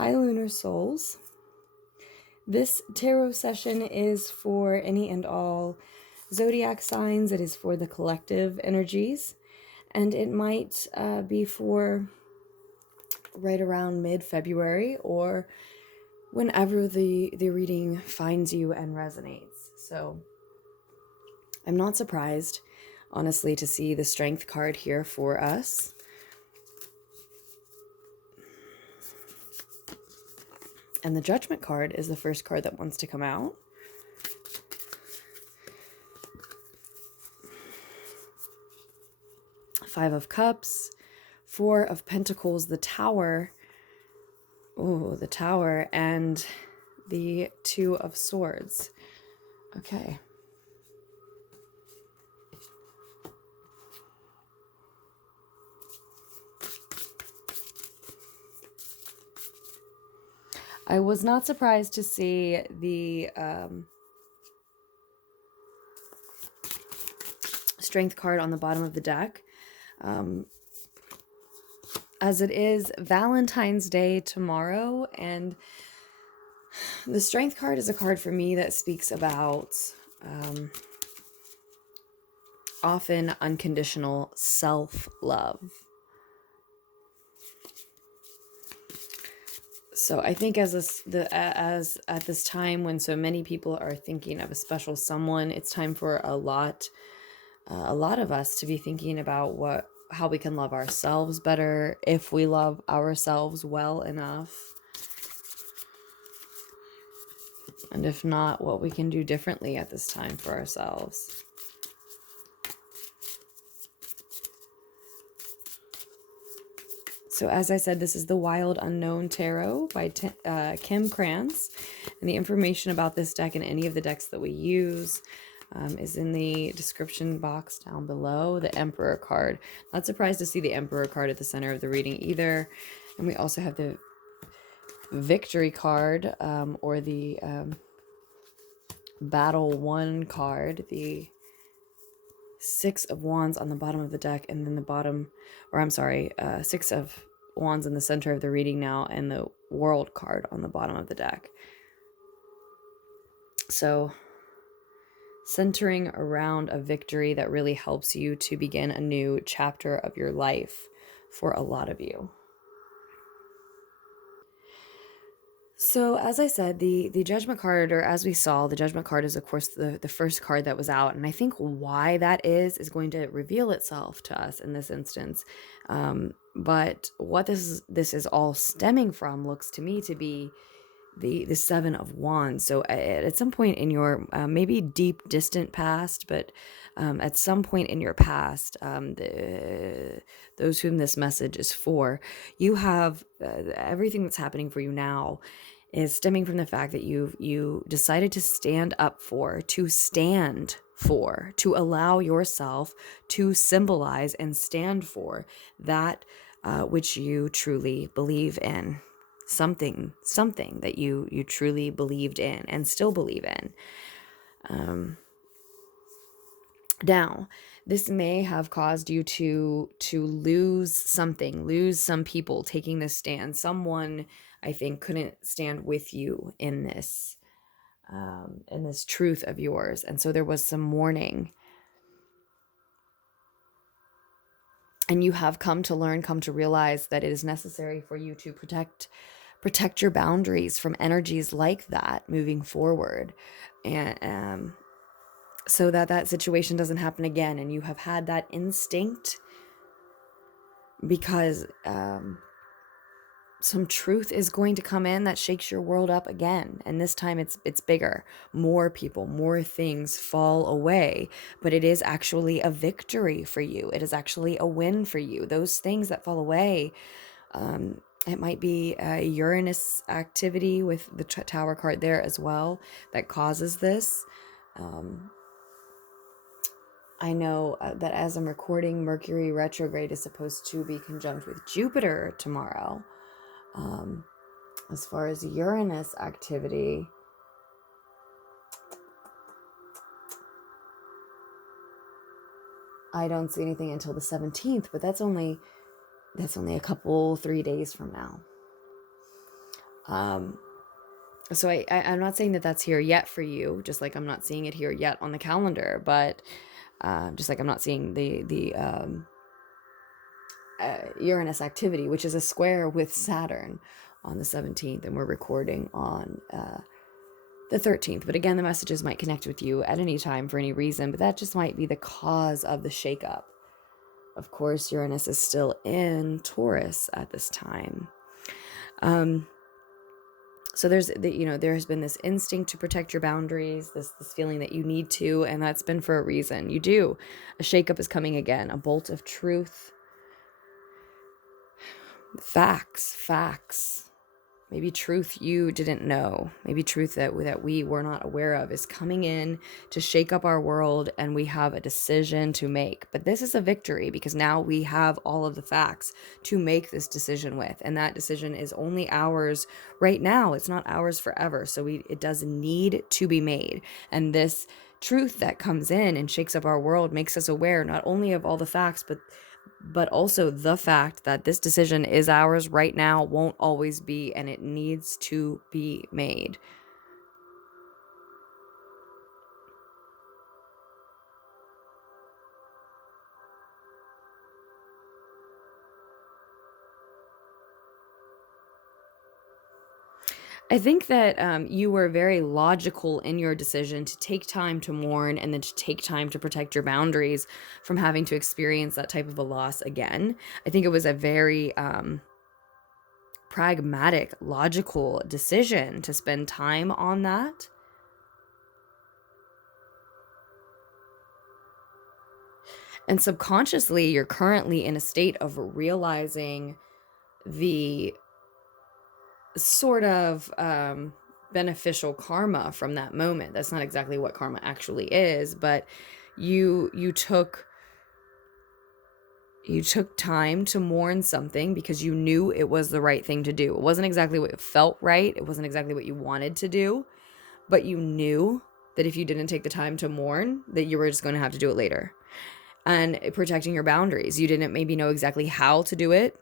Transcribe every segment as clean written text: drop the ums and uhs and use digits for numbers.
Hi, Lunar Souls. This tarot session is for any and all zodiac signs. It is for the collective energies, and it might be for right around mid-February or whenever the reading finds you and resonates. So I'm not surprised, honestly, to see the Strength card here for us. And the Judgment card is the first card that wants to come out. Five of Cups, Four of Pentacles, the Tower. Oh, the Tower, and the Two of Swords. Okay. I was not surprised to see the Strength card on the bottom of the deck. As it is Valentine's Day tomorrow, and the Strength card is a card for me that speaks about often unconditional self-love. So I think as at this time when so many people are thinking of a special someone, it's time for a lot of us to be thinking about how we can love ourselves better, if we love ourselves well enough, and if not, what we can do differently at this time for ourselves. So as I said, this is the Wild Unknown Tarot by Kim Krans. And the information about this deck and any of the decks that we use is in the description box down below. The Emperor card. Not surprised to see the Emperor card at the center of the reading either. And we also have the Victory card, or the Battle 1 card. The Six of Wands on the bottom of the deck, and then the bottom, or I'm sorry, Six of Wands in the center of the reading now, and the World card on the bottom of the deck. So centering around a victory that really helps you to begin a new chapter of your life for a lot of you. So as I said, the Judgment card, or as we saw, the Judgment card is of course the first card that was out, and I think why that is going to reveal itself to us in this instance. But what this is all stemming from looks to me to be the Seven of Wands. So at some point in your maybe deep distant past, but at some point in your past, those whom this message is for, you have everything that's happening for you now is stemming from the fact that you decided to stand up for, to allow yourself to symbolize and stand for that which you truly believe in. Something that you truly believed in and still believe in. Now, this may have caused you to lose something, lose some people taking this stand. Someone, I think, couldn't stand with you in this truth of yours, and so there was some mourning. And you have come to learn, come to realize that it is necessary for you to protect your boundaries from energies like that moving forward, and so that situation doesn't happen again. And you have had that instinct because some truth is going to come in that shakes your world up again, and this time it's bigger. More people, more things fall away, but it is actually a victory for you. It is actually a win for you. Those things that fall away, it might be a Uranus activity with the Tower card there as well that causes this. I know that as I'm recording, Mercury retrograde is supposed to be conjunct with Jupiter tomorrow. As far as Uranus activity, I don't see anything until the 17th, but that's only a couple, 3 days from now. So I'm not saying that that's here yet for you, just like I'm not seeing it here yet on the calendar, but just like I'm not seeing the Uranus activity, which is a square with Saturn on the 17th, and we're recording on the 13th. But again, the messages might connect with you at any time for any reason, but that just might be the cause of the shakeup. Of course, Uranus is still in Taurus at this time. So there has been this instinct to protect your boundaries, this feeling that you need to, and that's been for a reason. You do. A shakeup is coming again, a bolt of truth. Facts. Maybe truth you didn't know. Maybe truth that we were not aware of is coming in to shake up our world, and we have a decision to make. But this is a victory because now we have all of the facts to make this decision with. And that decision is only ours right now. It's not ours forever. So it does need to be made. And this truth that comes in and shakes up our world makes us aware not only of all the facts, but also the fact that this decision is ours right now, won't always be, and it needs to be made. I think that you were very logical in your decision to take time to mourn and then to take time to protect your boundaries from having to experience that type of a loss again. I think it was a very pragmatic, logical decision to spend time on that. And subconsciously, you're currently in a state of realizing the sort of beneficial karma from that moment. That's not exactly what karma actually is, but you took time to mourn something because you knew it was the right thing to do. It wasn't exactly what felt right. It wasn't exactly what you wanted to do, but you knew that if you didn't take the time to mourn, that you were just going to have to do it later. And protecting your boundaries. You didn't maybe know exactly how to do it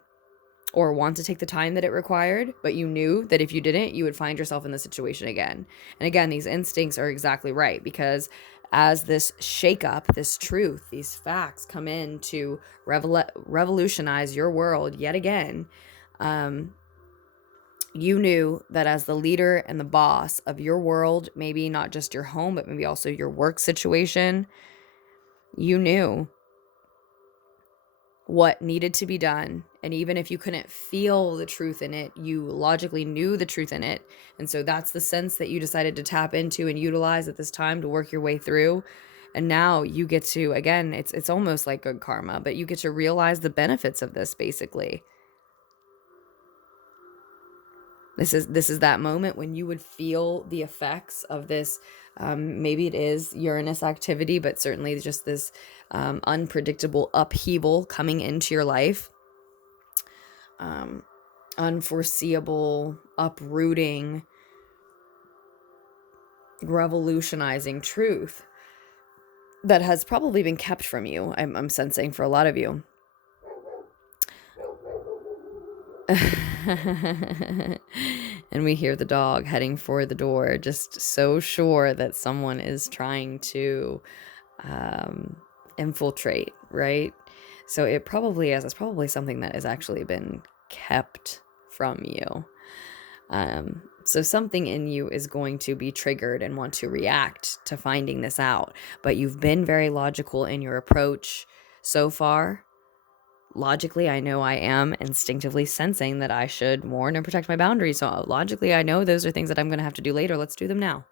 or want to take the time that it required, but you knew that if you didn't, you would find yourself in the situation again. And again, these instincts are exactly right, because as this shakeup, this truth, these facts come in to revolutionize your world yet again, you knew that as the leader and the boss of your world, maybe not just your home, but maybe also your work situation, you knew what needed to be done. And even if you couldn't feel the truth in it, you logically knew the truth in it. And so that's the sense that you decided to tap into and utilize at this time to work your way through. And now you get to, again, it's almost like good karma, but you get to realize the benefits of this, basically. This is that moment when you would feel the effects of this. Maybe it is Uranus activity, but certainly just this unpredictable upheaval coming into your life. Unforeseeable, uprooting, revolutionizing truth that has probably been kept from you, I'm sensing, for a lot of you. And we hear the dog heading for the door, just so sure that someone is trying to infiltrate, right? So it probably is. It's probably something that has actually been kept from you. So something in you is going to be triggered and want to react to finding this out. But you've been very logical in your approach so far. Logically, I know I am instinctively sensing that I should mourn and protect my boundaries. So logically, I know those are things that I'm going to have to do later. Let's do them now.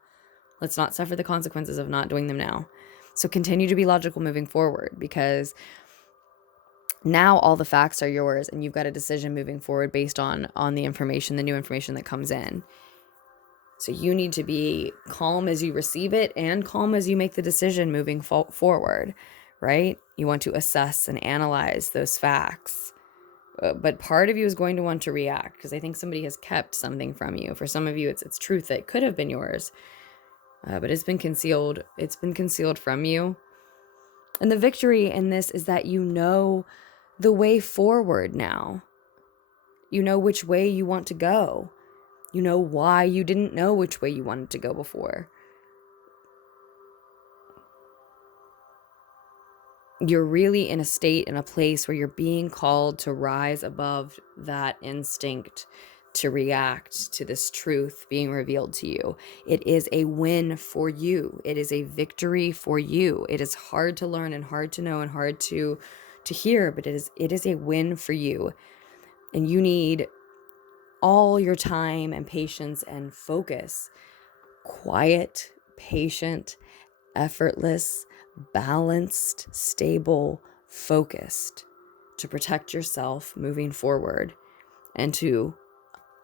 Let's not suffer the consequences of not doing them now. So continue to be logical moving forward, because now all the facts are yours and you've got a decision moving forward based on the information, the new information that comes in. So you need to be calm as you receive it and calm as you make the decision moving forward, right? You want to assess and analyze those facts. But part of you is going to want to react because I think somebody has kept something from you. For some of you, it's truth that could have been yours, but it's been concealed. It's been concealed from you. And the victory in this is that you know the way forward now. You know which way you want to go. You know why you didn't know which way you wanted to go before. You're really in a state, in a place where you're being called to rise above that instinct to react to this truth being revealed to you. It is a win for you. It is a victory for you. It is hard to learn and hard to know and hard to hear, but it is a win for you. And you need all your time and patience and focus. Quiet, patient, effortless, balanced, stable, focused, to protect yourself moving forward and to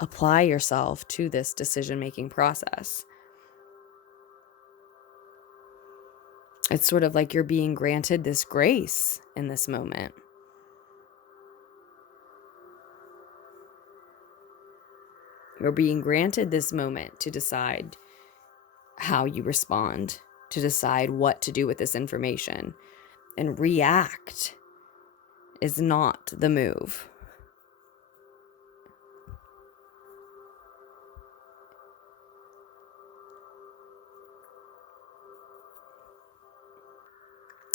apply yourself to this decision-making process. It's sort of like you're being granted this grace in this moment. You're being granted this moment to decide how you respond, to decide what to do with this information. And react is not the move.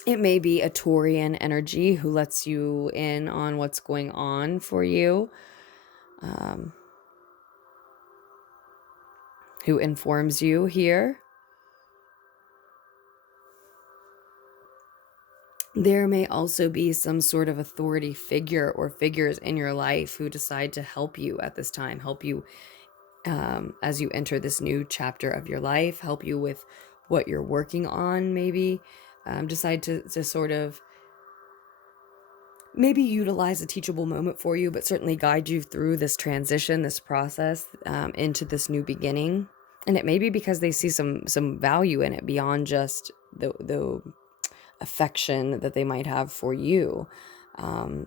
It may be a Taurian energy who lets you in on what's going on for you, who informs you here. There may also be some sort of authority figure or figures in your life who decide to help you at this time, help you as you enter this new chapter of your life, help you with what you're working on, maybe. Decide to sort of maybe utilize a teachable moment for you, but certainly guide you through this transition, this process, into this new beginning. And it may be because they see some value in it beyond just the affection that they might have for you.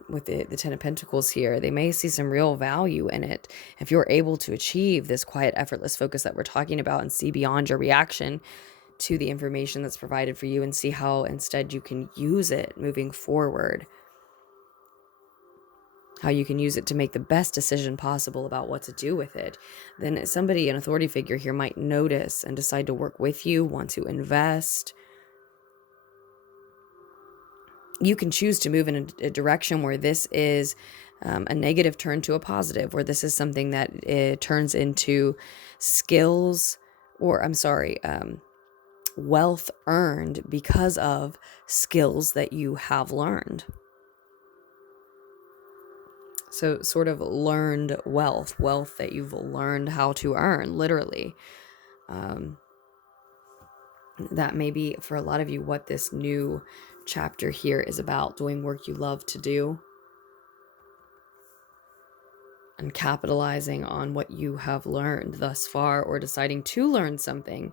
With the Ten of Pentacles here, they may see some real value in it. If you're able to achieve this quiet, effortless focus that we're talking about and see beyond your reaction to the information that's provided for you and see how instead you can use it moving forward, how you can use it to make the best decision possible about what to do with it, then somebody, an authority figure here, might notice and decide to work with you, want to invest. You can choose to move in a direction where this is a negative turn to a positive, where this is something that it turns into skills, or wealth earned because of skills that you have learned. So sort of learned wealth that you've learned how to earn, literally. That may be, for a lot of you, what this new chapter here is about, doing work you love to do and capitalizing on what you have learned thus far, or deciding to learn something.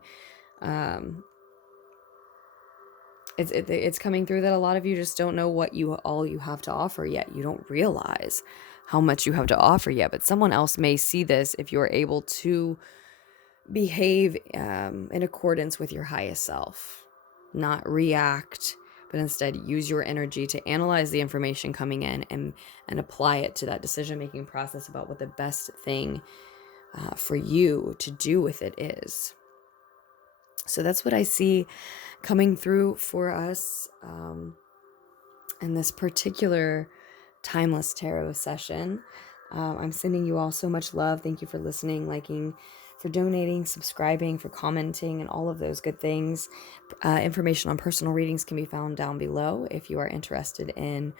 It's coming through that a lot of you just don't know what all you have to offer yet. You don't realize how much you have to offer yet, but someone else may see this if you're able to behave in accordance with your highest self, not react, but instead use your energy to analyze the information coming in and apply it to that decision-making process about what the best thing for you to do with it is. So that's what I see coming through for us in this particular Timeless Tarot session. I'm sending you all so much love. Thank you for listening, liking, for donating, subscribing, for commenting, and all of those good things. Information on personal readings can be found down below. If you are interested in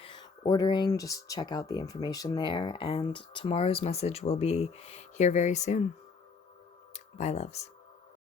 ordering, just check out the information there. And tomorrow's message will be here very soon. Bye, loves.